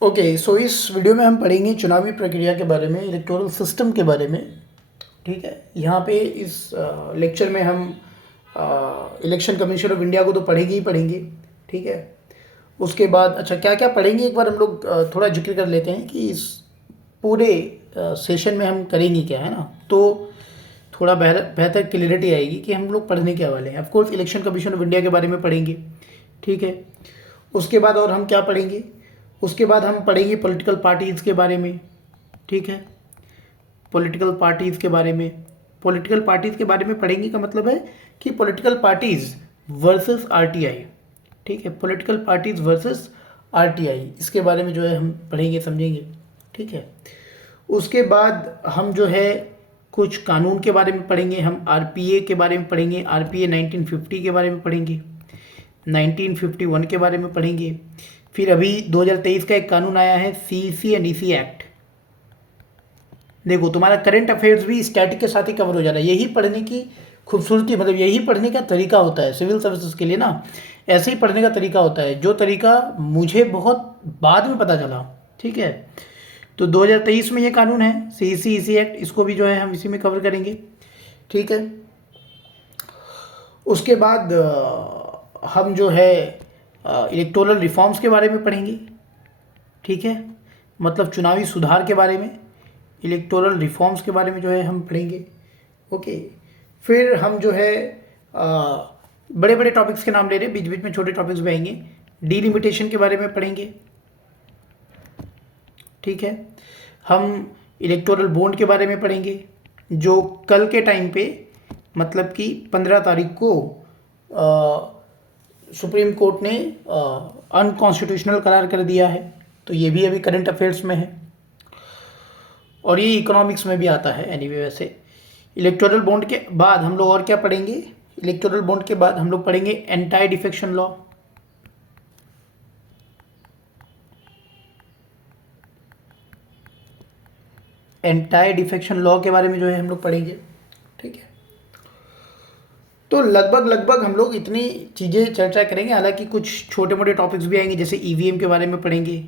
Okay, सो इस video में हम पढ़ेंगे चुनावी प्रक्रिया के बारे में, इलेक्टोरल सिस्टम के बारे में। ठीक है, यहाँ पे इस लेक्चर में हम इलेक्शन कमीशन ऑफ इंडिया को तो पढ़ेंगे ही पढ़ेंगे। ठीक है, उसके बाद अच्छा क्या क्या पढ़ेंगे एक बार हम लोग थोड़ा जिक्र कर लेते हैं कि इस पूरे सेशन में हम करेंगे क्या, है ना। तो थोड़ा बेहतर क्लियरिटी आएगी कि हम लोग पढ़ने क्या वाले हैं। Of course election commission of India के बारे में पढ़ेंगे। ठीक है, उसके बाद और हम क्या पढ़ेंगे, उसके बाद हम पढ़ेंगे पॉलिटिकल पार्टीज़ के बारे में। ठीक है, पॉलिटिकल पार्टीज़ के बारे में, पॉलिटिकल पार्टीज़ के बारे में पढ़ेंगे का मतलब है कि पॉलिटिकल पार्टीज़ वर्सेस आरटीआई। ठीक है, पॉलिटिकल पार्टीज़ वर्सेस आरटीआई, इसके बारे में जो है हम पढ़ेंगे समझेंगे। ठीक है, उसके बाद हम जो है कुछ कानून के बारे में पढ़ेंगे। हम आरपीए के बारे में पढ़ेंगे, आरपीए 1950 के बारे में पढ़ेंगे, 1951 के बारे में पढ़ेंगे। फिर अभी 2023 का एक कानून आया है सीईसी एंड ईसी एक्ट। देखो तुम्हारा करंट अफेयर्स भी स्टैटिक के साथ ही कवर हो जा रहा है। यही पढ़ने की खूबसूरती, मतलब यही पढ़ने का तरीका होता है सिविल सर्विसेज के लिए ना। ऐसे ही पढ़ने का तरीका होता है, जो तरीका मुझे बहुत बाद में पता चला। ठीक है, तो 2023 में ये कानून है सीईसी ईसी एक्ट, इसको भी जो है हम इसी में कवर करेंगे। ठीक है, उसके बाद हम जो है इलेक्टोरल रिफॉर्म्स के बारे में पढ़ेंगे। ठीक है, मतलब चुनावी सुधार के बारे में, इलेक्टोरल रिफॉर्म्स के बारे में जो है हम पढ़ेंगे। ओके, फिर हम जो है बड़े बड़े टॉपिक्स के नाम ले रहे हैं, बीच बीच में छोटे टॉपिक्स भी आएंगे। डीलिमिटेशन के बारे में पढ़ेंगे। ठीक है, हम इलेक्टोरल बॉन्ड के बारे में पढ़ेंगे, जो कल के टाइम पे मतलब कि 15 तारीख को सुप्रीम कोर्ट ने अनकॉन्स्टिट्यूशनल करार कर दिया है। तो ये भी अभी करंट अफेयर्स में है और ये इकोनॉमिक्स में भी आता है एनीवे। वैसे इलेक्टोरल बॉन्ड के बाद हम लोग और क्या पढ़ेंगे, इलेक्टोरल बॉन्ड के बाद हम लोग पढ़ेंगे anti defection law. Anti defection law के बारे में जो है हम लोग पढ़ेंगे। ठीक है, तो लगभग हम लोग इतनी चीज़ें चर्चा करेंगे। हालांकि कुछ छोटे मोटे टॉपिक्स भी आएंगे, जैसे ईवीएम के बारे में पढ़ेंगे,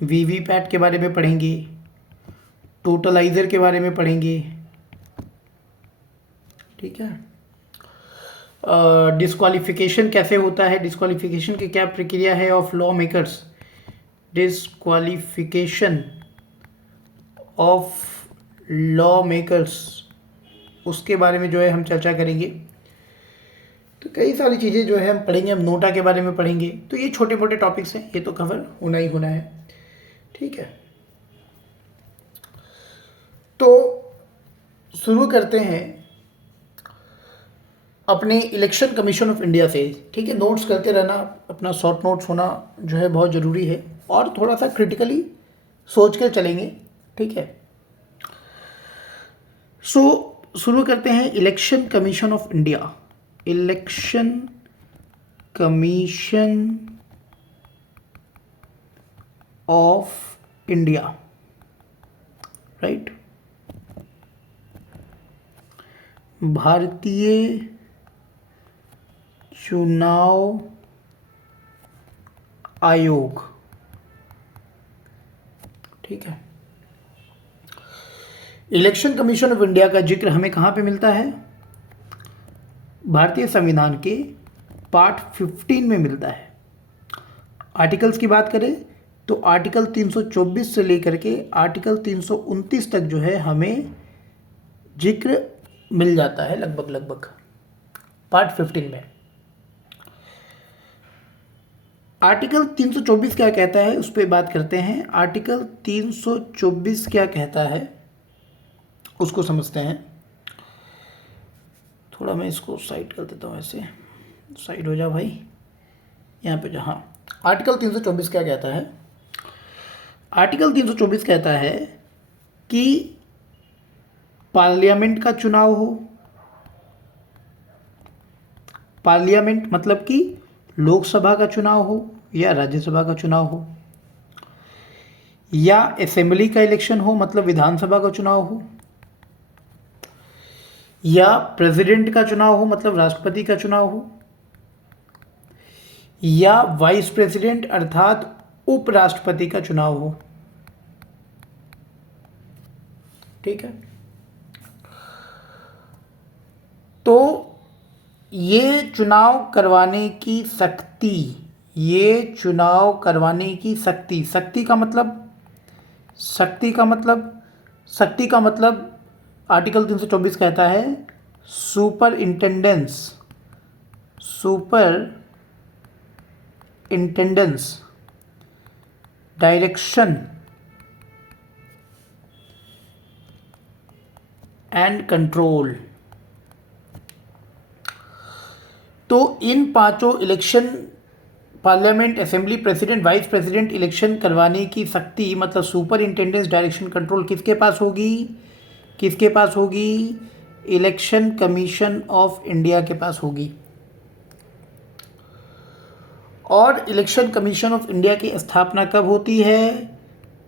वीवीपैट के बारे में पढ़ेंगे, टोटलाइजर के बारे में पढ़ेंगे। ठीक है, डिस्क्वालिफिकेशन कैसे होता है, डिस्क्वालिफिकेशन की क्या प्रक्रिया है of law makers, disqualification of law makers, उसके बारे में जो है हम चर्चा करेंगे। तो कई सारी चीज़ें जो है हम पढ़ेंगे। हम नोटा के बारे में पढ़ेंगे। तो ये छोटे मोटे टॉपिक्स हैं, ये तो कवर होना ही होना है। ठीक है, तो शुरू करते हैं अपने इलेक्शन कमीशन ऑफ इंडिया से। ठीक है, नोट्स करते रहना, अपना शॉर्ट नोट्स होना जो है बहुत ज़रूरी है, और थोड़ा सा क्रिटिकली सोच कर चलेंगे। ठीक है, सो शुरू करते हैं election commission of India. Election commission of India, right, भारतीय चुनाव आयोग। ठीक है, इलेक्शन कमीशन ऑफ इंडिया का जिक्र हमें कहाँ पे मिलता है, भारतीय संविधान के पार्ट 15 में मिलता है। आर्टिकल्स की बात करें तो आर्टिकल 324 से लेकर के आर्टिकल 329 तक जो है हमें जिक्र मिल जाता है लगभग पार्ट 15 में। आर्टिकल 324 क्या कहता है उस पर बात करते हैं। आर्टिकल 324 क्या कहता है उसको समझते हैं। थोड़ा मैं इसको साइड कर देता हूँ, ऐसे साइड हो जा भाई, यहाँ पे जहाँ। आर्टिकल 324 क्या कहता है, आर्टिकल 324 कहता है कि पार्लियामेंट का चुनाव हो, पार्लियामेंट मतलब कि लोकसभा का चुनाव हो या राज्यसभा का चुनाव हो, या असेंबली का इलेक्शन हो मतलब विधानसभा का चुनाव हो, या प्रेसिडेंट का चुनाव हो मतलब राष्ट्रपति का चुनाव हो, या वाइस प्रेसिडेंट अर्थात उपराष्ट्रपति का चुनाव हो। ठीक है, तो ये चुनाव करवाने की शक्ति, ये चुनाव करवाने की शक्ति, शक्ति का मतलब आर्टिकल 324 कहता है सुपर इंटेंडेंस डायरेक्शन एंड कंट्रोल। तो इन पांचों election, parliament, assembly, president, vice president election करवाने की शक्ति मतलब सुपर इंटेंडेंस डायरेक्शन कंट्रोल किसके पास होगी? इलेक्शन कमीशन ऑफ इंडिया के पास होगी। और इलेक्शन कमीशन ऑफ इंडिया की स्थापना कब होती है?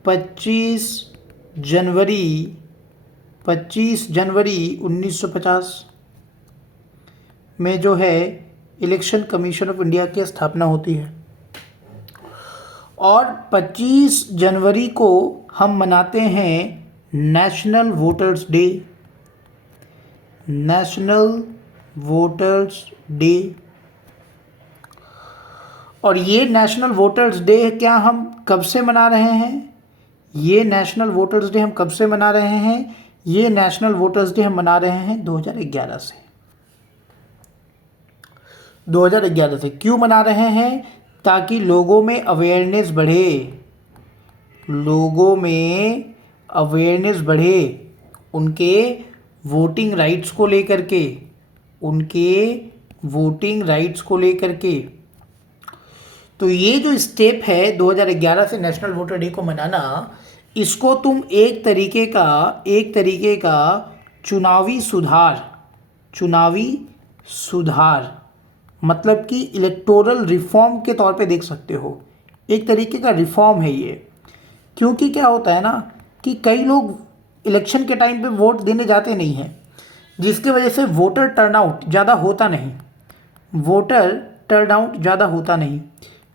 25 जनवरी 1950 में जो है इलेक्शन कमीशन ऑफ इंडिया की स्थापना होती है। और 25 जनवरी को हम मनाते हैं नेशनल वोटर्स डे। और ये नेशनल वोटर्स डे क्या हम कब से मना रहे हैं? ये नेशनल वोटर्स डे हम कब से मना रहे हैं? ये नेशनल वोटर्स डे हम मना रहे हैं 2011 से। 2011 से क्यों मना रहे हैं? ताकि लोगों में अवेयरनेस बढ़े, उनके वोटिंग राइट्स को लेकर के। तो ये जो स्टेप है 2011 से नेशनल वोटर डे को मनाना, इसको तुम एक तरीके का चुनावी सुधार मतलब कि इलेक्टोरल रिफॉर्म के तौर पे देख सकते हो। एक तरीके का रिफॉर्म है ये। क्योंकि क्या होता है ना कि कई लोग इलेक्शन के टाइम पे वोट देने जाते नहीं हैं, जिसकी वजह से वोटर टर्नआउट ज़्यादा होता नहीं।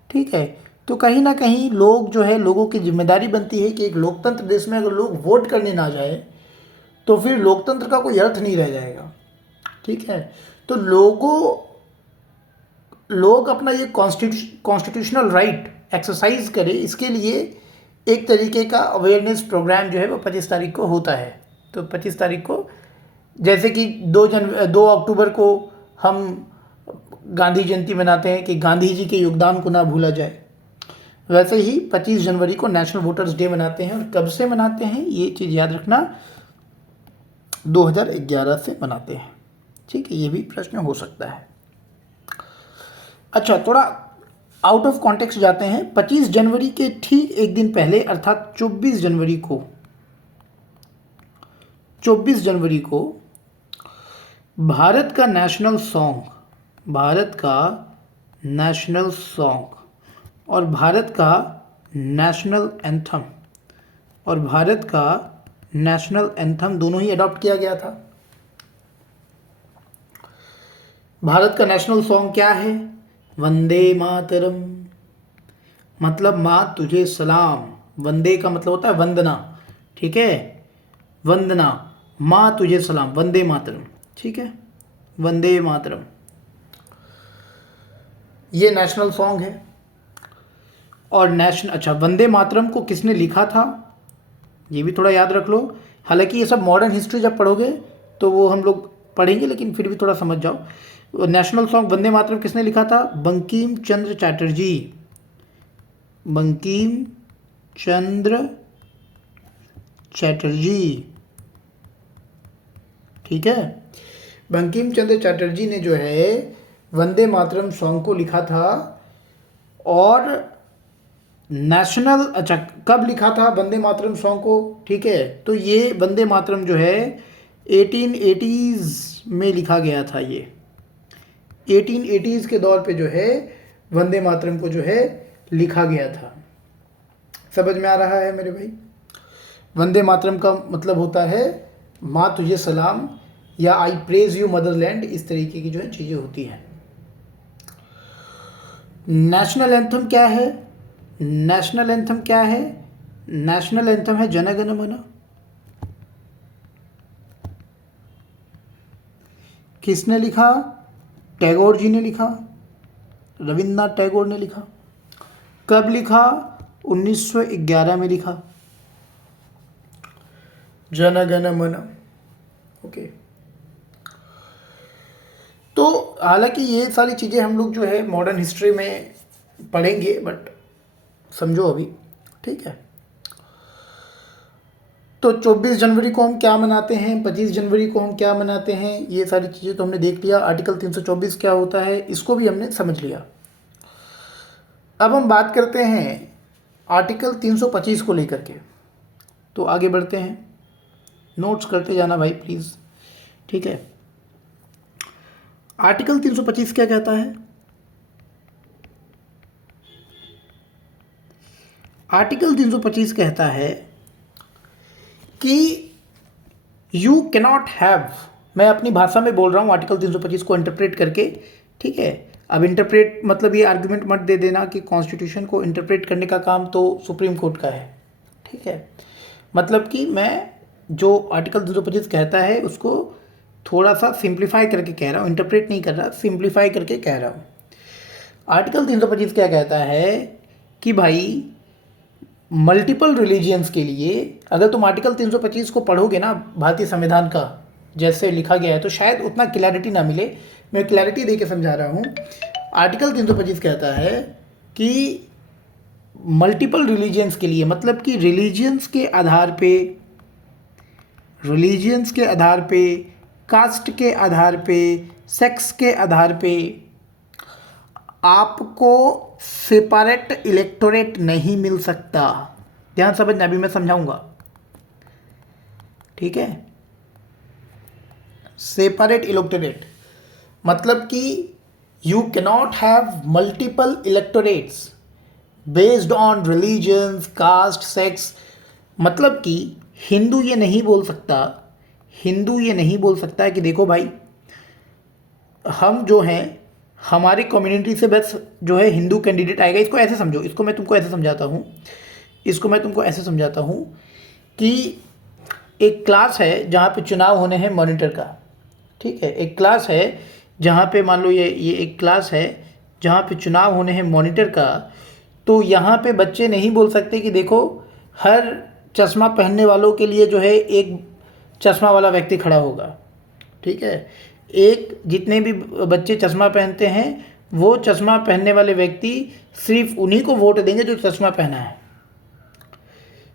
ठीक है, तो कहीं ना कहीं लोगों की जिम्मेदारी बनती है कि एक लोकतंत्र देश में अगर लोग वोट करने ना जाए तो फिर लोकतंत्र का कोई अर्थ नहीं रह जाएगा। ठीक है, तो लोग अपना ये कॉन्स्टिट्यूशनल राइट एक्सरसाइज करें, इसके लिए एक तरीके का अवेयरनेस प्रोग्राम जो है वो 25 तारीख को होता है। तो 25 तारीख को, जैसे कि 2 अक्टूबर को हम गांधी जयंती मनाते हैं कि गांधी जी के योगदान को ना भूला जाए, वैसे ही 25 जनवरी को नेशनल वोटर्स डे मनाते हैं। और कब से मनाते हैं ये चीज़ याद रखना, 2011 से मनाते हैं। ठीक है, ये भी प्रश्न हो सकता है। अच्छा, थोड़ा आउट ऑफ कॉन्टेक्स्ट जाते हैं। 25 जनवरी के ठीक एक दिन पहले अर्थात 24 जनवरी को भारत का नेशनल सॉन्ग और भारत का नेशनल एंथम दोनों ही अडॉप्ट किया गया था। भारत का नेशनल सॉन्ग क्या है? वंदे मातरम, मतलब माँ तुझे सलाम। वंदे का मतलब होता है वंदना। ठीक है, वंदना, माँ तुझे सलाम, वंदे मातरम। ठीक है, वंदे मातरम ये नेशनल सॉन्ग है। और वंदे मातरम को किसने लिखा था ये भी थोड़ा याद रख लो। हालांकि ये सब मॉडर्न हिस्ट्री जब पढ़ोगे तो वो हम लोग पढ़ेंगे, लेकिन फिर भी थोड़ा समझ जाओ। नेशनल सॉन्ग वंदे मातरम किसने लिखा था? बंकिम चंद्र चैटर्जी। ठीक है, बंकिम चंद्र चैटर्जी ने जो है वंदे मातरम सॉन्ग को लिखा था। और कब लिखा था वंदे मातरम सॉन्ग को? ठीक है, तो ये वंदे मातरम जो है 1880s में लिखा गया था। ये 1880s के दौर पे जो है वंदे मातरम को जो है लिखा गया था। समझ में आ रहा है मेरे भाई? वंदे मातरम का मतलब होता है माँ तुझे सलाम या आई प्रेज यू मदरलैंड, इस तरीके की जो है चीज़ें होती हैं। नेशनल एंथम क्या है? नेशनल एंथम क्या है? नेशनल एंथम है जन गण मन। किसने लिखा? टैगोर जी ने लिखा, रविन्द्रनाथ टैगोर ने लिखा। कब लिखा? 1911 में लिखा, जन गण मन। ओके। तो हालांकि ये सारी चीज़ें हम लोग जो है मॉडर्न हिस्ट्री में पढ़ेंगे, बट समझो अभी, ठीक है। तो 24 जनवरी को हम क्या मनाते हैं, 25 जनवरी को हम क्या मनाते हैं, ये सारी चीज़ें तो हमने देख लिया। आर्टिकल 324 क्या होता है, इसको भी हमने समझ लिया। अब हम बात करते हैं आर्टिकल 325 को लेकर के। तो आगे बढ़ते हैं, नोट्स करते जाना भाई प्लीज़, ठीक है। आर्टिकल 325 क्या कहता है? आर्टिकल 325 कहता है कि यू कैनॉट हैव, मैं अपनी भाषा में बोल रहा हूँ आर्टिकल 325 को इंटरप्रेट करके, ठीक है। अब इंटरप्रेट मतलब ये आर्गुमेंट मत दे देना कि कॉन्स्टिट्यूशन को इंटरप्रेट करने का काम तो सुप्रीम कोर्ट का है, ठीक है। मतलब कि मैं जो आर्टिकल 325 कहता है उसको थोड़ा सा सिंप्लीफाई करके कह रहा हूँ, इंटरप्रेट नहीं कर रहा, सिंप्लीफाई करके कह रहा हूँ। आर्टिकल 325 क्या कहता है कि भाई मल्टीपल रिलीजियंस के लिए, अगर तुम आर्टिकल 325 को पढ़ोगे ना भारतीय संविधान का जैसे लिखा गया है, तो शायद उतना क्लैरिटी ना मिले। मैं क्लैरिटी दे के समझा रहा हूँ। आर्टिकल 325 कहता है कि मल्टीपल रिलीजियंस के लिए, मतलब कि रिलीजियंस के आधार पे, कास्ट के आधार पे, सेक्स के आधार पे आपको सेपरेट इलेक्टोरेट नहीं मिल सकता। ध्यान समझना, अभी मैं समझाऊंगा, ठीक है। सेपरेट इलेक्टोरेट मतलब कि you cannot have multiple electorates based on religions, caste, sex. मतलब कि हिंदू ये नहीं बोल सकता कि देखो भाई हम जो हैं हमारी कम्युनिटी से बस जो है हिंदू कैंडिडेट आएगा। इसको ऐसे समझो, इसको मैं तुमको ऐसे समझाता हूँ कि एक क्लास है जहाँ पे चुनाव होने हैं मॉनिटर का, ठीक है। एक क्लास है जहाँ पे मान लो ये एक क्लास है जहाँ पे चुनाव होने हैं मॉनिटर का। तो यहाँ पे बच्चे नहीं बोल सकते कि देखो हर चश्मा पहनने वालों के लिए जो है एक चश्मा वाला व्यक्ति खड़ा होगा, ठीक है। एक जितने भी बच्चे चश्मा पहनते हैं वो चश्मा पहनने वाले व्यक्ति सिर्फ उन्हीं को वोट देंगे जो चश्मा पहना है।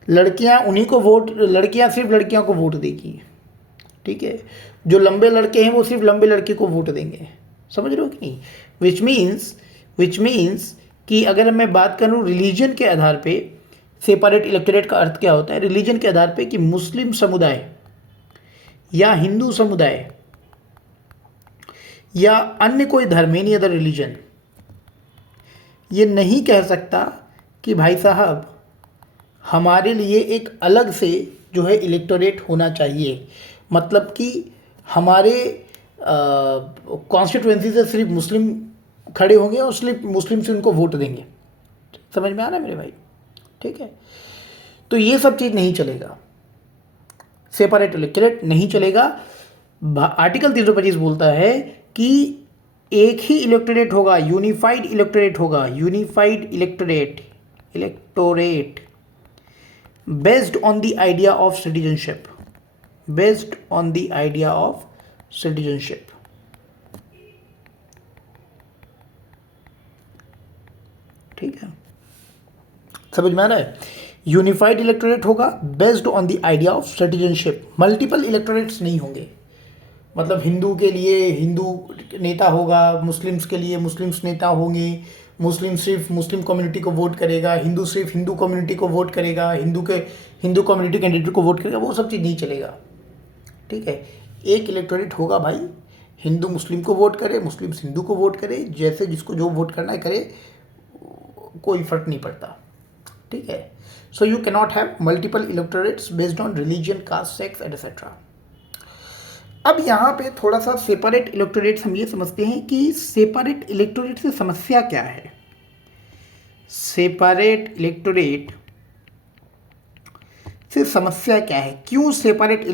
लड़कियां सिर्फ लड़कियों को वोट देगी, ठीक है। जो लंबे लड़के हैं वो सिर्फ लंबे लड़के को वोट देंगे। समझ रहे हो कि नहीं? विच मीन्स कि अगर मैं बात करूं रिलीजन के आधार पे, सेपरेट इलेक्टोरेट का अर्थ क्या होता है रिलीजन के आधार पे, कि मुस्लिम समुदाय या हिंदू समुदाय या अन्य कोई धर्म, एनी अदर रिलीजन, ये नहीं कह सकता कि भाई साहब हमारे लिए एक अलग से जो है इलेक्टोरेट होना चाहिए। मतलब कि हमारे कॉन्स्टिट्यूएंसी से सिर्फ मुस्लिम खड़े होंगे और सिर्फ मुस्लिम से उनको वोट देंगे। समझ में आ रहा है मेरे भाई? ठीक है। तो ये सब चीज़ नहीं चलेगा, सेपरेट इलेक्टोरेट नहीं चलेगा। आर्टिकल 325 बोलता है कि एक ही इलेक्टोरेट होगा, यूनिफाइड इलेक्टोरेट होगा, unified electorate based on the idea of citizenship, based on the idea of citizenship. ठीक है, समझ में आ रहा है? यूनिफाइड इलेक्टोरेट होगा based on the idea of citizenship. Multiple electorates नहीं होंगे। मतलब हिंदू के लिए हिंदू नेता होगा, मुस्लिम्स के लिए मुस्लिम्स नेता होंगे, मुस्लिम सिर्फ मुस्लिम कम्युनिटी को वोट करेगा, हिंदू सिर्फ हिंदू कम्युनिटी को वोट करेगा, हिंदू कम्युनिटी कैंडिडेट को वोट करेगा, वो सब चीज़ नहीं चलेगा। ठीक है, एक इलेक्टोरेट होगा भाई, हिंदू मुस्लिम को वोट करे, मुस्लिम हिंदू को वोट करे, जैसे जिसको जो वोट करना है करे, कोई फर्क नहीं पड़ता। ठीक है, so you cannot have multiple electorates based on religion, caste, sex etcetera. अब यहाँ पे थोड़ा सा सेपरेट इलेक्टोरेट्स हम ये समझते हैं कि सेपरेट इलेक्टोरेट से समस्या क्या है। सेपरेट इलेक्टोरेट से समस्या क्या है, क्यों सेपरेट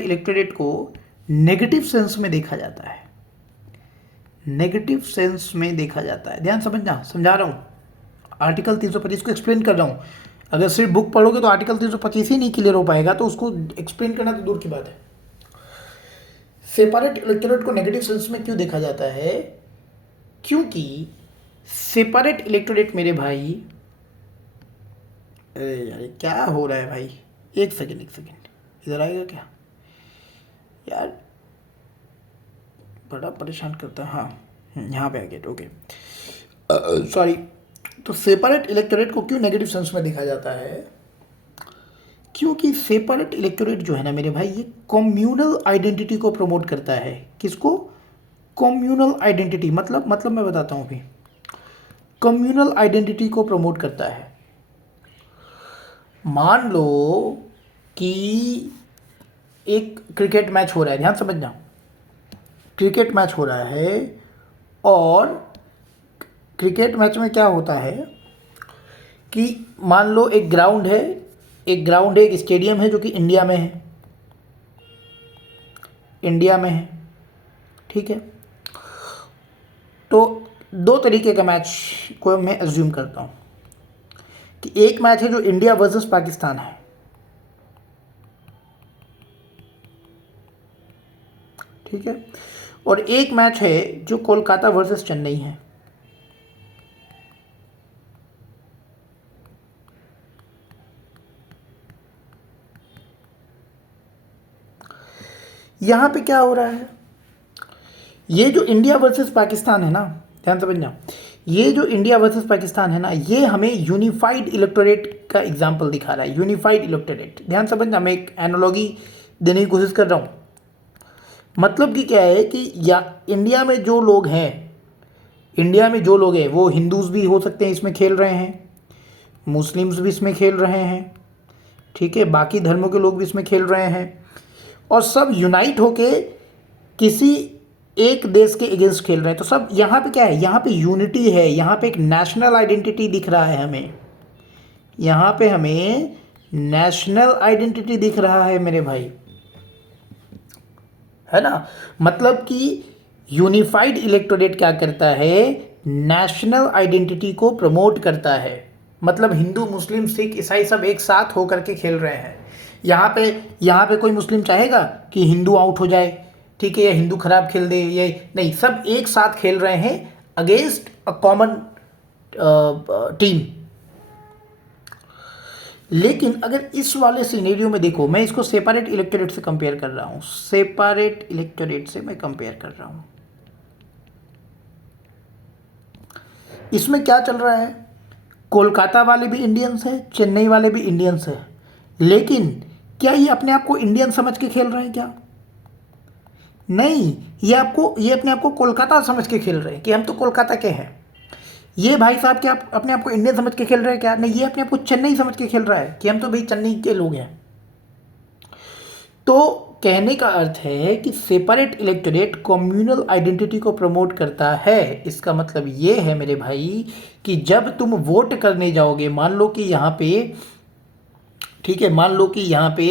इलेक्टोरेट को नेगेटिव सेंस में देखा जाता है, नेगेटिव सेंस में देखा जाता है। ध्यान समझना, समझा रहा हूँ, आर्टिकल 325 को एक्सप्लेन कर रहा हूँ। अगर सिर्फ बुक पढ़ोगे तो आर्टिकल 325 ही नहीं क्लियर हो पाएगा, तो उसको एक्सप्लेन करना तो दूर की बात है। सेपरेट इलेक्टोरेट को नेगेटिव सेंस में क्यों देखा जाता है, क्योंकि सेपरेट इलेक्टोरेट मेरे भाई, अरे यार क्या हो रहा है भाई, एक सेकेंड इधर आएगा क्या यार, बड़ा परेशान करता है। हाँ यहाँ पे आ गया, ओके सॉरी। तो सेपरेट इलेक्टोरेट को क्यों नेगेटिव सेंस में देखा जाता है, क्योंकि सेपरेट इलेक्टोरेट जो है ना मेरे भाई, ये कम्युनल आइडेंटिटी को प्रमोट करता है। किसको? कम्युनल आइडेंटिटी, मतलब मैं बताता हूँ अभी। कम्युनल आइडेंटिटी को प्रमोट करता है। मान लो कि एक क्रिकेट मैच हो रहा है, ध्यान समझना, क्रिकेट मैच हो रहा है, और क्रिकेट मैच में क्या होता है कि मान लो एक ग्राउंड है, एक स्टेडियम है जो कि इंडिया में है, ठीक है। तो दो तरीके का मैच को मैं अज्यूम करता हूँ कि एक मैच है जो इंडिया वर्सेस पाकिस्तान है, ठीक है, और एक मैच है जो कोलकाता वर्सेस चेन्नई है। यहां पे क्या हो रहा है, ये जो इंडिया वर्सेस पाकिस्तान है ना, ध्यान समझना, ये जो इंडिया वर्सेस पाकिस्तान है ना, ये हमें यूनिफाइड इलेक्टोरेट का एग्जांपल दिखा रहा है। यूनिफाइड इलेक्टोरेट, ध्यान समझना, मैं एक एनालॉजी देने की कोशिश कर रहा हूँ। मतलब कि क्या है कि या इंडिया में जो लोग हैं वो हिंदूज भी हो सकते हैं, इसमें खेल रहे हैं, मुस्लिम्स भी इसमें खेल रहे हैं, ठीक है, बाकी धर्मों के लोग भी इसमें खेल रहे हैं, और सब यूनाइट होके किसी एक देश के अगेंस्ट खेल रहे हैं। तो सब यहाँ पे क्या है, यहाँ पे यूनिटी है, यहाँ पे एक नेशनल आइडेंटिटी दिख रहा है हमें, यहाँ पे हमें नेशनल आइडेंटिटी दिख रहा है मेरे भाई, है ना। मतलब कि यूनिफाइड इलेक्टोरेट क्या करता है, नेशनल आइडेंटिटी को प्रमोट करता है। मतलब हिंदू, मुस्लिम, सिख, ईसाई सब एक साथ होकर के खेल रहे हैं। यहाँ पे कोई मुस्लिम चाहेगा कि हिंदू आउट हो जाए, ठीक है, या हिंदू खराब खेल दे, ये नहीं, सब एक साथ खेल रहे हैं अगेंस्ट अ कॉमन टीम। लेकिन अगर इस वाले सिनेरियो में देखो, मैं इसको सेपरेट इलेक्टोरेट से कंपेयर कर रहा हूं, सेपरेट इलेक्टोरेट से मैं कंपेयर कर रहा हूं। इसमें क्या चल रहा है, कोलकाता वाले भी इंडियंस हैं, चेन्नई वाले भी इंडियंस हैं, लेकिन क्या ये अपने आप को इंडियन समझ के खेल रहे हैं क्या? नहीं, ये अपने आप को कोलकाता समझ के खेल रहे हैं कि हम तो कोलकाता के हैं। ये भाई साहब क्या अपने आप को इंडियन समझ के खेल रहे हैं क्या? नहीं, ये अपने आप को चेन्नई समझ के खेल रहा है कि हम तो भाई चेन्नई के लोग हैं। तो कहने का अर्थ है कि सेपरेट इलेक्टोरेट कम्युनल आइडेंटिटी को प्रमोट करता है। इसका मतलब ये है मेरे भाई कि जब तुम वोट करने जाओगे, मान लो कि यहाँ पे, ठीक है, मान लो कि यहाँ पे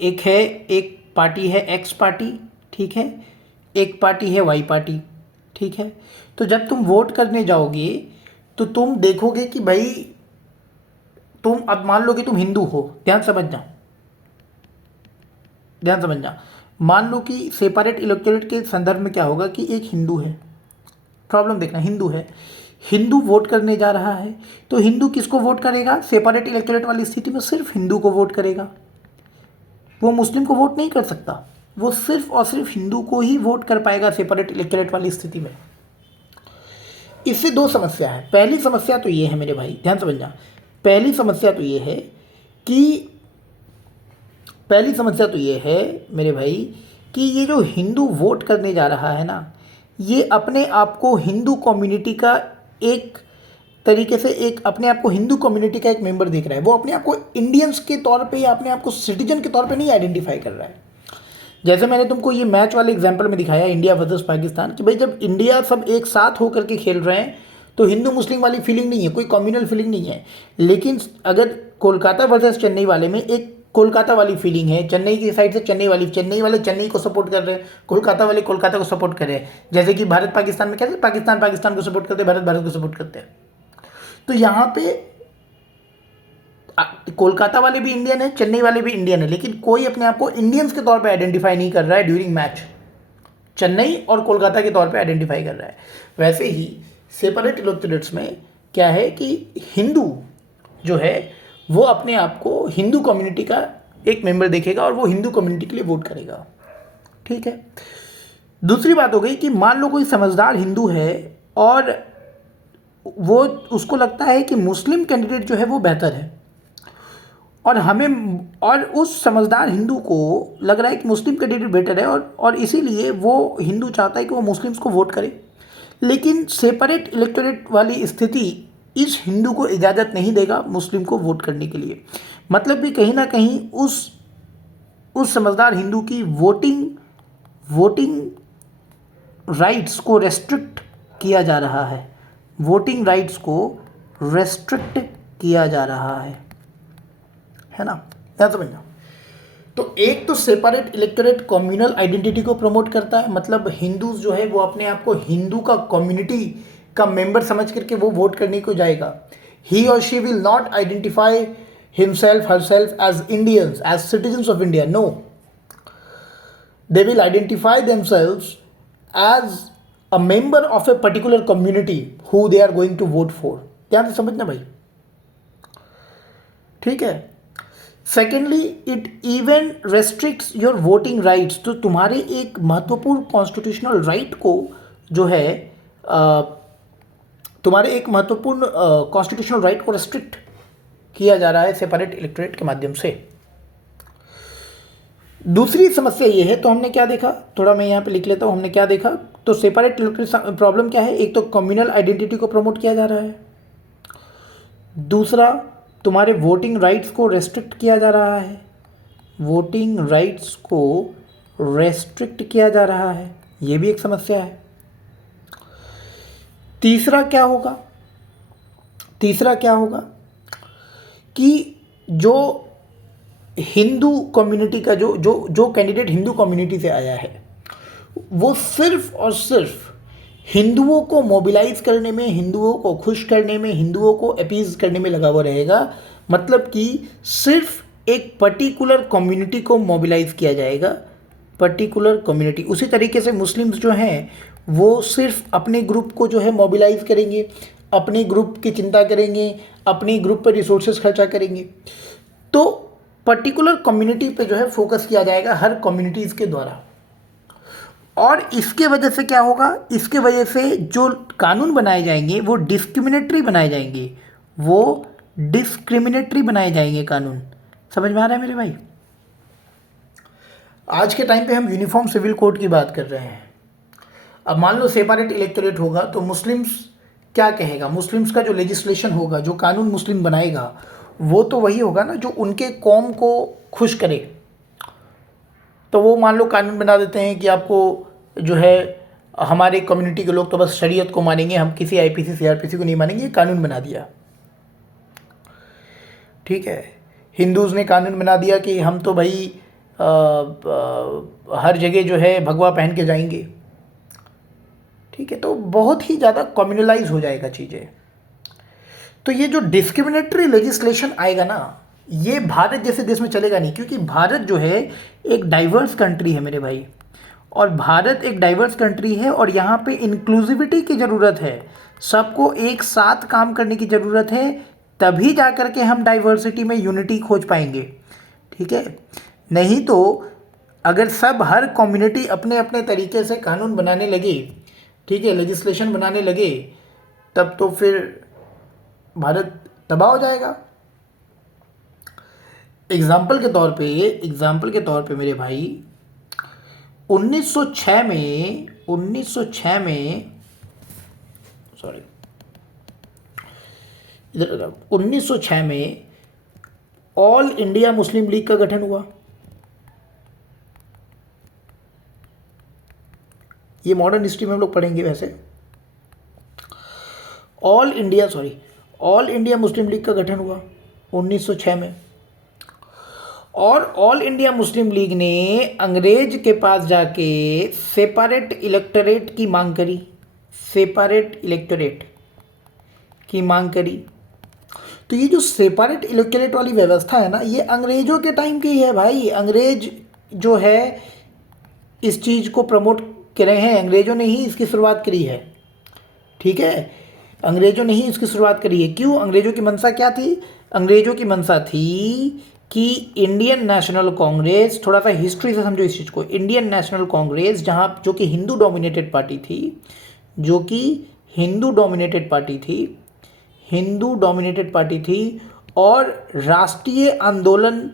एक पार्टी है एक्स पार्टी, ठीक है, एक पार्टी है वाई पार्टी, ठीक है। तो जब तुम वोट करने जाओगे तो तुम देखोगे कि भाई तुम, अब मान लो कि तुम हिंदू हो, ध्यान समझना, मान लो कि सेपरेट इलेक्टोरेट के संदर्भ में क्या होगा कि एक हिंदू है, प्रॉब्लम देखना, हिंदू वोट करने जा रहा है, तो हिंदू किसको वोट करेगा? सेपरेट इलेक्टोरेट वाली स्थिति में सिर्फ हिंदू को वोट करेगा, वो मुस्लिम को वोट नहीं कर सकता, वो सिर्फ और सिर्फ हिंदू को ही वोट कर पाएगा सेपरेट इलेक्टोरेट वाली स्थिति में। इससे दो समस्या है। पहली समस्या तो ये है मेरे भाई, ध्यान समझना, पहली समस्या तो ये है मेरे भाई कि ये जो हिंदू वोट करने जा रहा है ना, ये अपने आप को हिंदू कम्युनिटी का एक तरीके से, अपने आप को हिंदू कम्युनिटी का एक मेंबर देख रहा है। वो अपने आप को इंडियंस के तौर पे या अपने आप को सिटीजन के तौर पे नहीं आइडेंटिफाई कर रहा है। जैसे मैंने तुमको ये मैच वाले एग्जाम्पल में दिखाया इंडिया वर्सेस पाकिस्तान, कि भाई जब इंडिया सब एक साथ होकर के खेल रहे हैं तो हिंदू मुस्लिम वाली फीलिंग नहीं है, कोई कम्युनल फीलिंग नहीं है। लेकिन अगर कोलकाता वर्सेस चेन्नई वाले में एक कोलकाता वाली फीलिंग है, चेन्नई की साइड से चेन्नई वाले चेन्नई को सपोर्ट कर रहे हैं, कोलकाता वाले कोलकाता को सपोर्ट कर रहे हैं। जैसे कि भारत पाकिस्तान में कैसे पाकिस्तान पाकिस्तान को सपोर्ट करते हैं, भारत भारत को सपोर्ट करते हैं। तो यहाँ पे कोलकाता वाले भी इंडियन है, चेन्नई वाले भी इंडियन है, लेकिन कोई अपने आप को इंडियंस के तौर पे आइडेंटिफाई नहीं कर रहा है ड्यूरिंग मैच। चेन्नई और कोलकाता के तौर पे आइडेंटिफाई कर रहा है। वैसे ही सेपरेट इलेक्टोरेट्स में क्या है कि हिंदू जो है वो अपने आप को हिंदू कम्युनिटी का एक मेंबर देखेगा और वो हिंदू कम्युनिटी के लिए वोट करेगा। ठीक है। दूसरी बात हो गई कि मान लो कोई समझदार हिंदू है और वो उसको लगता है कि मुस्लिम कैंडिडेट जो है वो बेहतर है, और उस समझदार हिंदू को लग रहा है कि मुस्लिम कैंडिडेट बेटर है, और इसीलिए वो हिंदू चाहता है कि वो मुस्लिम्स को वोट करे। लेकिन सेपरेट इलेक्टोरेट वाली स्थिति इस हिंदू को इजाज़त नहीं देगा मुस्लिम को वोट करने के लिए। मतलब भी कहीं ना कहीं उस समझदार हिंदू की वोटिंग राइट्स को रेस्ट्रिक्ट किया जा रहा है, वोटिंग राइट्स को रेस्ट्रिक्ट किया जा रहा है ना, क्या समझना। तो एक तो सेपरेट इलेक्टोरेट कम्युनल आइडेंटिटी को प्रमोट करता है, मतलब हिंदूज जो है वो अपने आप को हिंदू का कम्युनिटी का मेंबर समझ करके वो वोट करने को जाएगा। ही और she will not identify himself herself as Indians, as citizens of India, no, they will identify themselves as a member of a particular community who they are going to vote for. ध्यान से समझना भाई, ठीक है। Secondly, it even restricts your voting rights, तो तुम्हारे एक महत्वपूर्ण कॉन्स्टिट्यूशनल राइट को जो है तुम्हारे एक महत्वपूर्ण कॉन्स्टिट्यूशनल राइट को रेस्ट्रिक्ट किया जा रहा है सेपरेट इलेक्टोरेट के माध्यम से। दूसरी समस्या ये है, तो हमने क्या देखा, थोड़ा मैं यहाँ पे लिख लेता हूँ, हमने क्या देखा। तो सेपरेट इलेक्टोरेट प्रॉब्लम क्या है, एक तो कम्युनल आइडेंटिटी को प्रमोट किया जा रहा है, दूसरा तुम्हारे वोटिंग राइट्स को रेस्ट्रिक्ट किया जा रहा है, वोटिंग राइट्स को रेस्ट्रिक्ट किया जा रहा है, ये भी एक समस्या है। तीसरा क्या होगा कि जो हिंदू कम्युनिटी का जो कैंडिडेट हिंदू कम्युनिटी से आया है वो सिर्फ और सिर्फ हिंदुओं को मोबिलाइज करने में, हिंदुओं को खुश करने में, हिंदुओं को अपीज करने में लगा हुआ रहेगा। मतलब कि सिर्फ एक पर्टिकुलर कम्युनिटी को मोबिलाइज किया जाएगा, पर्टिकुलर कम्युनिटी। उसी तरीके से मुस्लिम्स जो हैं वो सिर्फ अपने ग्रुप को जो है मोबिलाइज करेंगे, अपने ग्रुप की चिंता करेंगे, अपने ग्रुप पर रिसोर्सेज खर्चा करेंगे। तो पर्टिकुलर कम्युनिटी पे जो है फोकस किया जाएगा हर कम्युनिटीज़ के द्वारा। और इसके वजह से क्या होगा, इसके वजह से जो कानून बनाए जाएंगे वो डिस्क्रिमिनेटरी बनाए जाएंगे कानून। समझ में आ रहा है मेरे भाई। आज के टाइम पे हम यूनिफॉर्म सिविल कोड की बात कर रहे हैं। अब मान लो सेपरेट इलेक्टोरेट होगा तो मुस्लिम्स क्या कहेगा, मुस्लिम्स का जो लेजिस्लेशन होगा, जो कानून मुस्लिम बनाएगा वो तो वही होगा ना जो उनके कौम को खुश करे। तो वो मान लो कानून बना देते हैं कि आपको जो है हमारे कम्युनिटी के लोग तो बस शरीयत को मानेंगे, हम किसी आईपीसी सीआरपीसी को नहीं मानेंगे, कानून बना दिया। ठीक है, हिंदूज़ ने कानून बना दिया कि हम तो भाई हर जगह जो है भगवा पहन के जाएंगे। ठीक है, तो बहुत ही ज़्यादा कम्युनलाइज हो जाएगा चीज़ें। तो ये जो डिस्क्रिमिनेटरी लेजिस्लेशन आएगा ना, ये भारत जैसे देश में चलेगा नहीं, क्योंकि भारत जो है एक डाइवर्स कंट्री है मेरे भाई, और भारत एक डाइवर्स कंट्री है और यहाँ पे इंक्लूसिविटी की ज़रूरत है, सबको एक साथ काम करने की ज़रूरत है, तभी जा कर के हम डाइवर्सिटी में यूनिटी खोज पाएंगे। ठीक है, नहीं तो अगर सब हर कम्युनिटी अपने अपने तरीके से कानून बनाने लगे, ठीक है, लेजिस्लेशन बनाने लगे, तब तो फिर भारत तबाह हो जाएगा। एग्जाम्पल के तौर पे मेरे भाई 1906 में सॉरी इधर 1906 में ऑल इंडिया मुस्लिम लीग का गठन हुआ। ये मॉडर्न हिस्ट्री में हम लोग पढ़ेंगे वैसे। ऑल इंडिया मुस्लिम लीग का गठन हुआ 1906 में। और ऑल इंडिया मुस्लिम लीग ने अंग्रेज के पास जाके सेपरेट इलेक्टोरेट की मांग करी, सेपरेट इलेक्टोरेट की मांग करी। तो ये जो सेपरेट इलेक्टोरेट वाली व्यवस्था है ना, ये अंग्रेजों के टाइम की है भाई। अंग्रेज जो है इस चीज़ को प्रमोट कर रहे हैं, अंग्रेजों ने ही इसकी शुरुआत करी है, ठीक है, अंग्रेजों ने ही इसकी शुरुआत करी है। क्यों? अंग्रेजों की मंशा क्या थी? अंग्रेजों की मंशा थी कि इंडियन नेशनल कांग्रेस, थोड़ा सा हिस्ट्री से समझो इस चीज़ को, इंडियन नेशनल कांग्रेस जहाँ जो कि हिंदू डोमिनेटेड पार्टी थी, जो कि हिंदू डोमिनेटेड पार्टी थी, हिंदू डोमिनेटेड पार्टी थी, और राष्ट्रीय आंदोलन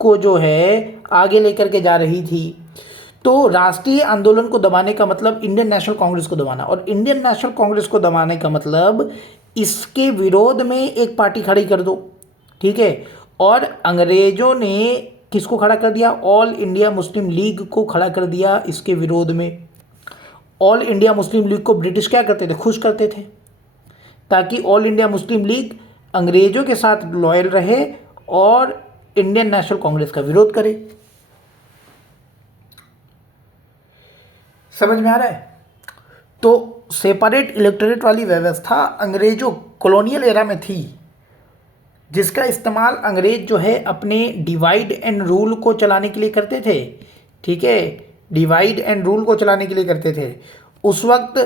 को जो है आगे लेकर के जा रही थी। तो राष्ट्रीय आंदोलन को दबाने का मतलब इंडियन नेशनल कांग्रेस को दबाना, और इंडियन नेशनल कांग्रेस को दबाने का मतलब इसके विरोध में एक पार्टी खड़ी कर दो, ठीक है। और अंग्रेजों ने किसको खड़ा कर दिया? ऑल इंडिया मुस्लिम लीग को खड़ा कर दिया इसके विरोध में। ऑल इंडिया मुस्लिम लीग को ब्रिटिश क्या करते थे? खुश करते थे, ताकि ऑल इंडिया मुस्लिम लीग अंग्रेजों के साथ लॉयल रहे और इंडियन नेशनल कांग्रेस का विरोध करे। समझ में आ रहा है? तो सेपरेट इलेक्टोरेट वाली व्यवस्था अंग्रेजों कॉलोनियल एरा में थी, जिसका इस्तेमाल अंग्रेज जो है अपने डिवाइड एंड रूल को चलाने के लिए करते थे, ठीक है, डिवाइड एंड रूल को चलाने के लिए करते थे। उस वक्त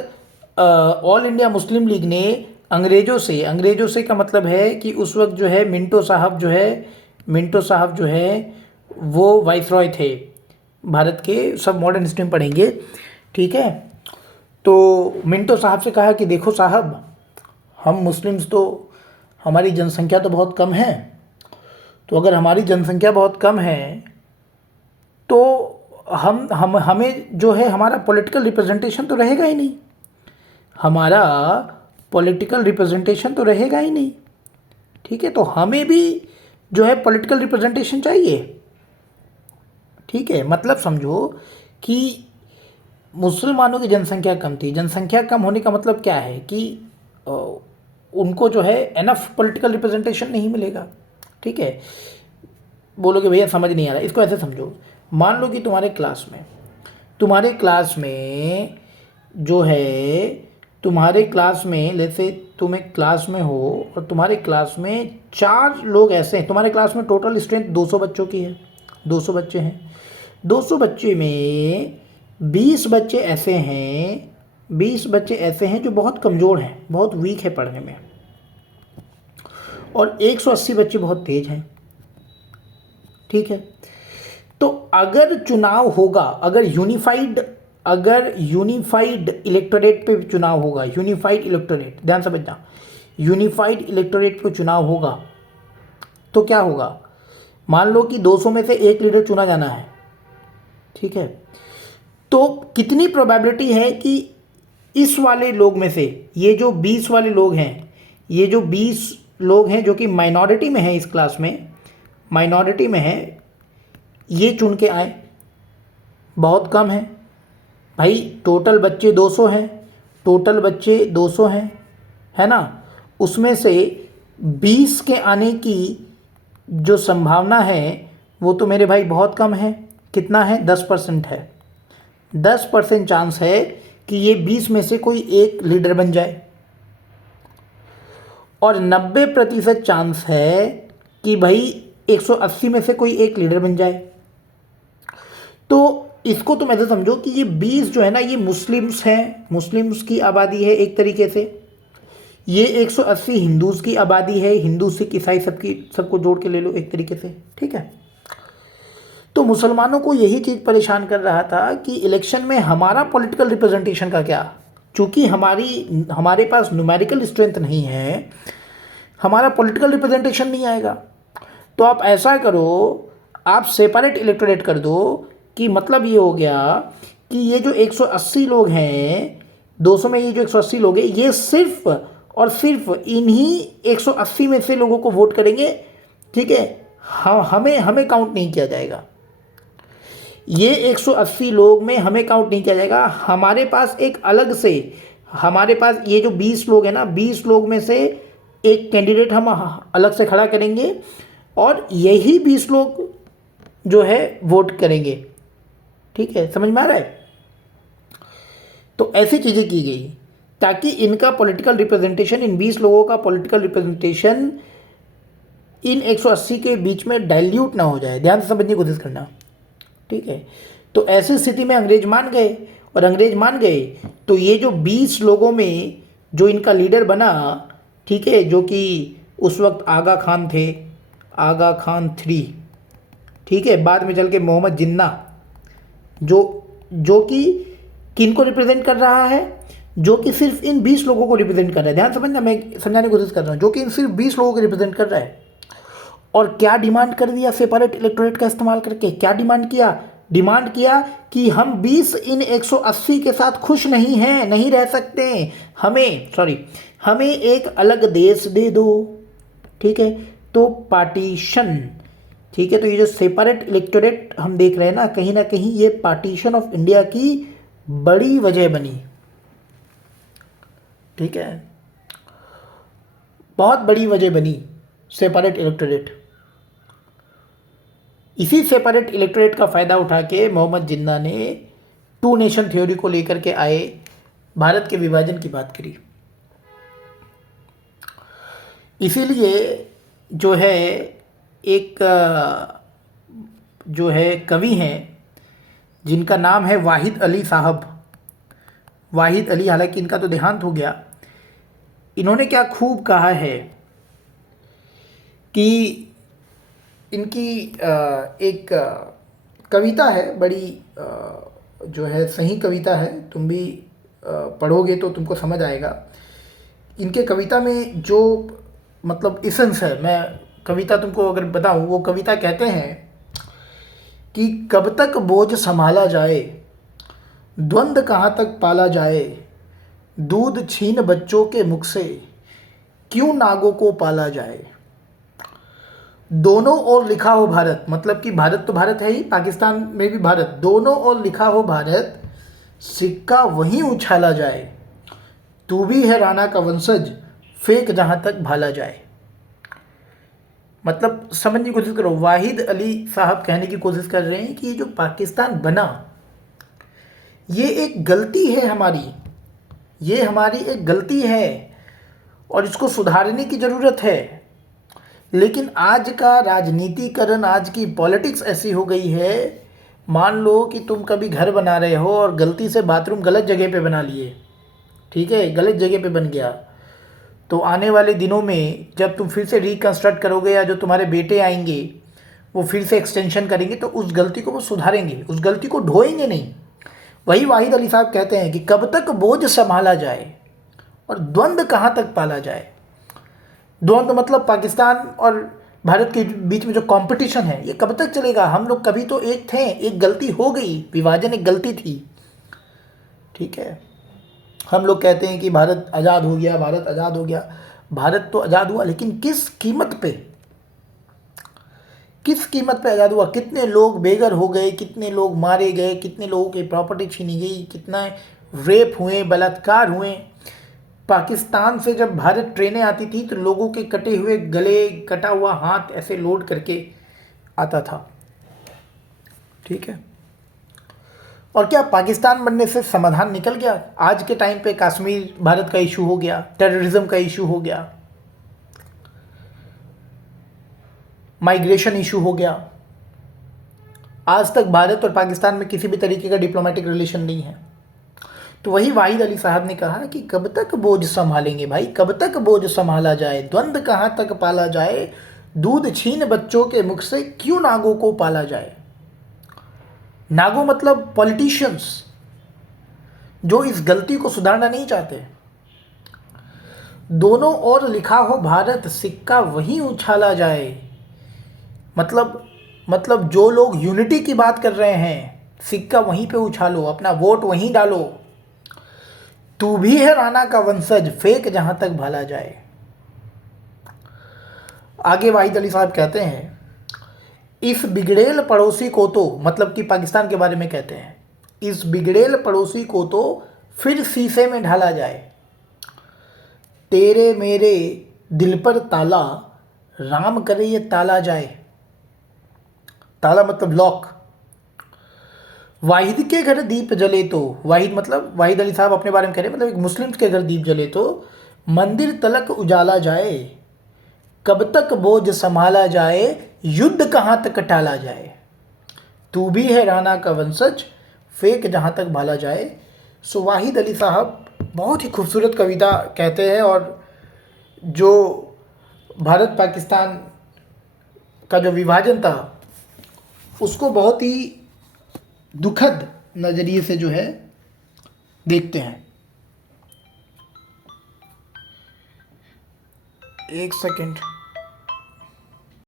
ऑल इंडिया मुस्लिम लीग ने अंग्रेजों से का मतलब है कि उस वक्त जो है मिंटो साहब जो है वो वाइसरॉय थे भारत के, सब मॉडर्न हिस्ट्री में पढ़ेंगे, ठीक है। तो मिंटो साहब से कहा कि देखो साहब, हम मुस्लिम्स तो, हमारी जनसंख्या तो बहुत कम है, तो अगर हमारी जनसंख्या बहुत कम है तो हमें जो है हमारा पॉलिटिकल रिप्रेजेंटेशन तो रहेगा ही नहीं, हमारा पॉलिटिकल रिप्रेजेंटेशन तो रहेगा ही नहीं, ठीक है। तो हमें भी जो है पॉलिटिकल रिप्रेजेंटेशन चाहिए, ठीक है। मतलब समझो कि मुसलमानों की जनसंख्या कम थी। जनसंख्या कम होने का मतलब क्या है कि उनको जो है एनफ पॉलिटिकल रिप्रेजेंटेशन नहीं मिलेगा, ठीक है। बोलोगे भैया समझ नहीं आ रहा, इसको ऐसे समझो, मान लो कि तुम्हारे क्लास में जो है, तुम्हारे क्लास में, जैसे तुम एक क्लास में हो और तुम्हारे क्लास में 4 लोग ऐसे हैं, तुम्हारे क्लास में टोटल स्ट्रेंथ 200 बच्चों की है, 200 बच्चे हैं, 200 बच्चे में 20 बच्चे ऐसे हैं जो बहुत कमज़ोर हैं, बहुत वीक है पढ़ने में, और 180 बच्चे बहुत तेज हैं, ठीक है। तो अगर चुनाव होगा, अगर यूनिफाइड इलेक्टोरेट पे चुनाव होगा, यूनिफाइड इलेक्टोरेट, ध्यान समझना, यूनिफाइड इलेक्टोरेट पे चुनाव होगा तो क्या होगा? मान लो कि 200 में से एक लीडर चुना जाना है, ठीक है। तो कितनी प्रोबेबिलिटी है कि इस वाले लोग में से, ये जो 20 वाले लोग हैं, ये जो 20 लोग हैं जो कि माइनॉरिटी में हैं, इस क्लास में माइनॉरिटी में है, ये चुन के आए? बहुत कम है भाई, टोटल बच्चे 200 हैं, है ना। उसमें से 20 के आने की जो संभावना है वो तो मेरे भाई बहुत कम है। कितना है? 10% है। 10% चांस है कि ये 20 में से कोई एक लीडर बन जाए, और 90% चांस है कि भाई 180 में से कोई एक लीडर बन जाए। तो इसको तुम ऐसे समझो कि ये 20 जो है ना, ये मुस्लिम्स हैं, मुस्लिम्स की आबादी है एक तरीके से, ये 180 हिंदूज की आबादी है, हिंदू सिख ईसाई सबको जोड़ के ले लो एक तरीके से, ठीक है। तो मुसलमानों को यही चीज़ परेशान कर रहा था कि इलेक्शन में हमारा पॉलिटिकल रिप्रेजेंटेशन का क्या, चूँकि हमारे पास न्यूमेरिकल स्ट्रेंथ नहीं है, हमारा पॉलिटिकल रिप्रेजेंटेशन नहीं आएगा। तो आप ऐसा करो, आप सेपरेट इलेक्टोरेट कर दो, कि मतलब ये हो गया कि ये जो 180 लोग हैं, 200 में ये जो 180 लोग हैं, ये सिर्फ और सिर्फ इन्हीं 180 में से लोगों को वोट करेंगे, ठीक है। हाँ, हमें काउंट नहीं किया जाएगा, ये 180 लोग में हमें काउंट नहीं किया जाएगा। हमारे पास एक अलग से हमारे पास ये जो 20 लोग हैं ना, 20 लोग में से एक कैंडिडेट हम अलग से खड़ा करेंगे और यही 20 लोग जो है वोट करेंगे। ठीक है, समझ में आ रहा है? तो ऐसी चीज़ें की गई ताकि इनका पॉलिटिकल रिप्रेजेंटेशन, इन 20 लोगों का पॉलिटिकल रिप्रेजेंटेशन इन 180 के बीच में डाइल्यूट ना हो जाए। ध्यान से समझने की कोशिश करना। ठीक है, तो ऐसी स्थिति में अंग्रेज मान गए, और अंग्रेज मान गए तो ये जो 20 लोगों में जो इनका लीडर बना, ठीक है, जो कि उस वक्त आगा खान थे, आगा खान 3, ठीक है, बाद में चल के मोहम्मद जिन्ना, जो कि किन को रिप्रेजेंट कर रहा है, जो कि सिर्फ इन 20 लोगों को रिप्रेजेंट कर रहा है। ध्यान समझना, मैं समझाने की कोशिश कर रहा हूँ, जो कि इन सिर्फ 20 लोगों को रिप्रेजेंट कर रहा है। और क्या डिमांड कर दिया सेपरेट इलेक्टोरेट का इस्तेमाल करके? क्या डिमांड किया? डिमांड किया कि हम 20 इन 180 के साथ खुश नहीं हैं, नहीं रह सकते, हमें एक अलग देश दे दो। ठीक है, तो पार्टीशन, ठीक है, तो ये जो सेपरेट इलेक्टोरेट हम देख रहे हैं ना कहीं ये पार्टीशन ऑफ इंडिया की बड़ी वजह बनी। ठीक है, बहुत बड़ी वजह बनी सेपरेट इलेक्टोरेट। इसी सेपरेट इलेक्टोरेट का फ़ायदा उठा के मोहम्मद जिन्ना ने 2 नेशन थ्योरी को लेकर के आए, भारत के विभाजन की बात करी। इसीलिए जो है एक जो है कवि हैं जिनका नाम है वाहिद अली साहब, वाहिद अली, हालांकि इनका तो देहांत हो गया। इन्होंने क्या खूब कहा है कि इनकी एक कविता है, बड़ी जो है सही कविता है, तुम भी पढ़ोगे तो तुमको समझ आएगा। इनके कविता में जो मतलब इसेंस है, मैं कविता तुमको अगर बताऊं, वो कविता कहते हैं कि कब तक बोझ संभाला जाए, द्वंद्व कहाँ तक पाला जाए, दूध छीन बच्चों के मुख से, क्यों नागों को पाला जाए। दोनों ओर लिखा हो भारत, मतलब कि भारत तो भारत है ही, पाकिस्तान में भी भारत, दोनों ओर लिखा हो भारत, सिक्का वहीं उछाला जाए, तू भी है राणा का वंशज, फेंक जहां तक भाला जाए। मतलब समझने की कोशिश करो, वाहिद अली साहब कहने की कोशिश कर रहे हैं कि ये जो पाकिस्तान बना, ये एक गलती है हमारी, ये हमारी एक गलती है और इसको सुधारने की ज़रूरत है। लेकिन आज का राजनीतिकरण, आज की पॉलिटिक्स ऐसी हो गई है, मान लो कि तुम कभी घर बना रहे हो और गलती से बाथरूम गलत जगह पे बना लिए, ठीक है, गलत जगह पे बन गया, तो आने वाले दिनों में जब तुम फिर से रिकंस्ट्रक्ट करोगे या जो तुम्हारे बेटे आएंगे वो फिर से एक्सटेंशन करेंगे, तो उस गलती को वो सुधारेंगे, उस गलती को ढोएंगे नहीं। वही वाहिद अली साहब कहते हैं कि कब तक बोझ संभाला जाए और द्वंद्व कहाँ तक पाला जाए। द्वंद्व मतलब पाकिस्तान और भारत के बीच में जो कंपटीशन है, ये कब तक चलेगा? हम लोग कभी तो एक थे, एक गलती हो गई, विभाजन एक गलती थी। ठीक है, हम लोग कहते हैं कि भारत आज़ाद हो गया, भारत आज़ाद हो गया। भारत तो आज़ाद हुआ, लेकिन किस कीमत पे, किस कीमत पे आज़ाद हुआ? कितने लोग बेघर हो गए, कितने लोग मारे गए, कितने लोगों की प्रॉपर्टी छीनी गई, कितना रेप हुए, बलात्कार हुए। पाकिस्तान से जब भारत ट्रेनें आती थी तो लोगों के कटे हुए गले, कटा हुआ हाथ ऐसे लोड करके आता था। ठीक है, और क्या पाकिस्तान बनने से समाधान निकल गया? आज के टाइम पे कश्मीर भारत का इशू हो गया, टेररिज्म का इशू हो गया, माइग्रेशन इशू हो गया। आज तक भारत और पाकिस्तान में किसी भी तरीके का डिप्लोमेटिक रिलेशन नहीं है। तो वही वाहिद अली साहब ने कहा कि कब तक बोझ संभालेंगे भाई, कब तक बोझ संभाला जाए, द्वंद्व कहाँ तक पाला जाए, दूध छीन बच्चों के मुख से, क्यों नागों को पाला जाए। नागो मतलब पॉलिटिशियंस, जो इस गलती को सुधारना नहीं चाहते। दोनों ओर लिखा हो भारत, सिक्का वहीं उछाला जाए। मतलब जो लोग यूनिटी की बात कर रहे हैं, सिक्का वहीं पे उछालो, अपना वोट वहीं डालो, तू भी है राणा का वंशज, फेंक जहां तक भाला जाए। आगे वाहिद अली साहब कहते हैं, इस बिगड़ेल पड़ोसी को तो, मतलब कि पाकिस्तान के बारे में कहते हैं, इस बिगड़ेल पड़ोसी को तो फिर शीशे में ढाला जाए, तेरे मेरे दिल पर ताला, राम करे ये ताला जाए। ताला मतलब लॉक। वाहिद के घर दीप जले तो, वाहिद मतलब वाहिद अली साहब अपने बारे में कह रहे हैं, मतलब एक मुस्लिम के घर दीप जले तो मंदिर तलक उजाला जाए, कब तक बोझ संभाला जाए, युद्ध कहाँ तक टाला जाए, तू भी है राणा का वंशज, फेंक जहाँ तक भाला जाए। सो वाहिद अली साहब बहुत ही खूबसूरत कविता कहते हैं, और जो भारत पाकिस्तान का जो विभाजन था उसको बहुत ही दुखद नज़रिए से जो है देखते हैं। एक सेकंड।